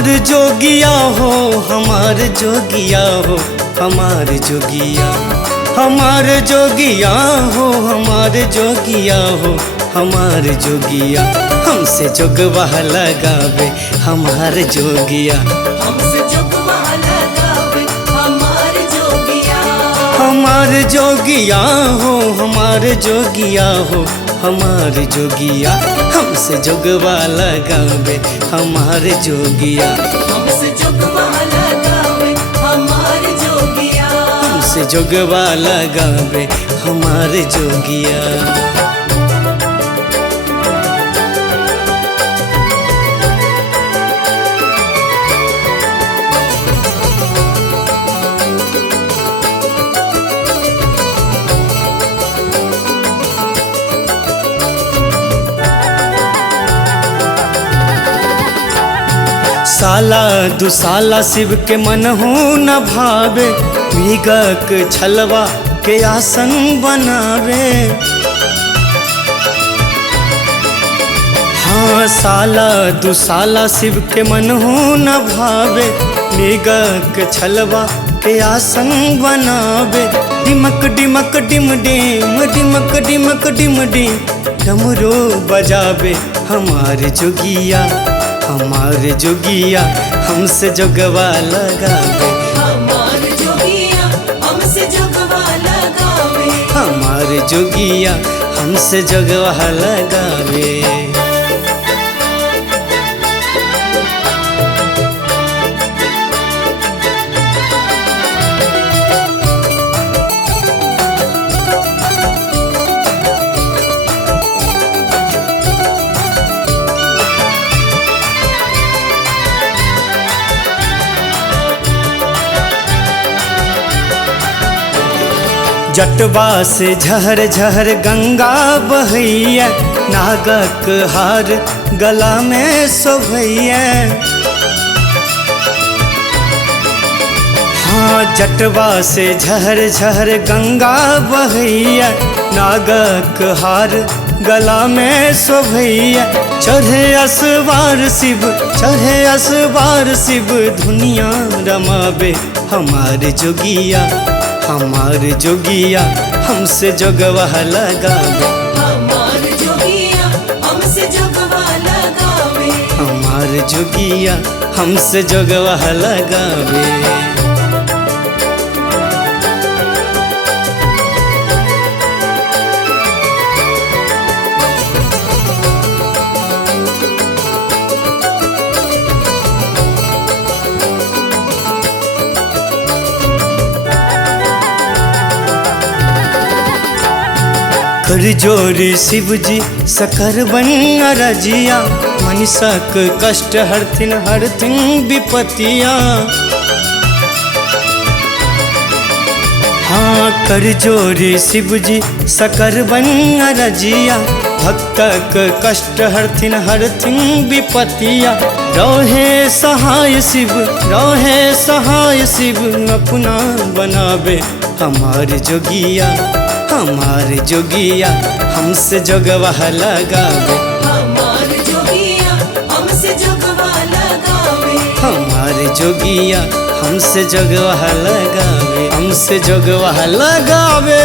हमार जोगिया हो, हमार जोगिया हो, हमार जोगिया, हमार जोगिया हो, हमार जोगिया हो, हमार जोगिया, हमसे जोगवा लगावे हमार जोगिया, हमसे जोगवा लगावे हमार जोगिया। हमार जोगिया हो, हमार जोगिया हो, हमार जोगिया, हमसे जोगवा लगावे हमार जोगिया, हमसे जोगवा लगावे हमार जोगिया। हमसे जोगवा लगावे हमार जोगिया। साला दुसाला शिव के मनहु न भावे, भीगक छलवा के आसन बनावे। हाँ साला दुसाला शिव के मनहु न भावे, भीगक छलवा के आसन बनावे। डिमक डिमक डिम डिम, डिमक डिमक डिम डिम, डमरू बजावे हमार जोगिया, हमार जोगिया, हमसे जोगवा लगावे हमार जोगिया, हमसे जोगवा लगावे। हमार जोगिया, हमसे जोगवा लगावे। जटवा से झहर झहर गंगा बहैया, नागक हार गला में शोभैया। हाँ जटवा से झहर झहर गंगा बहैया, नागक हार गला में शोभैया। चढ़े असवार शिव, चढ़े असवार शिव, दुनिया रमावे हमार जोगिया, हमार जोगिया, हमसे जोगवा लगावे हमार जोगिया, हमसे जोगवा लगावे। हमार जोगिया, हमसे जोगवा लगावे। कर जोरी शिव जी सकर बन रजिया, मनीषक कष्ट हरथिन हरथिन विपतिया। हाँ कर जोरी शिव जी सकर बन रजिया, भक्तक कष्ट हरथिन हरथिन विपतिया। रहे सहाय शिव, रहे सहाय शिव, अपना बनावे हमार जोगिया, हमार जोगिया, हमसे जोगवा लगावे हमार जोगिया, हमसे जोगवा लगावे। हमार जोगिया, हमसे जोगवा लगावे, हमसे जोगवा लगावे।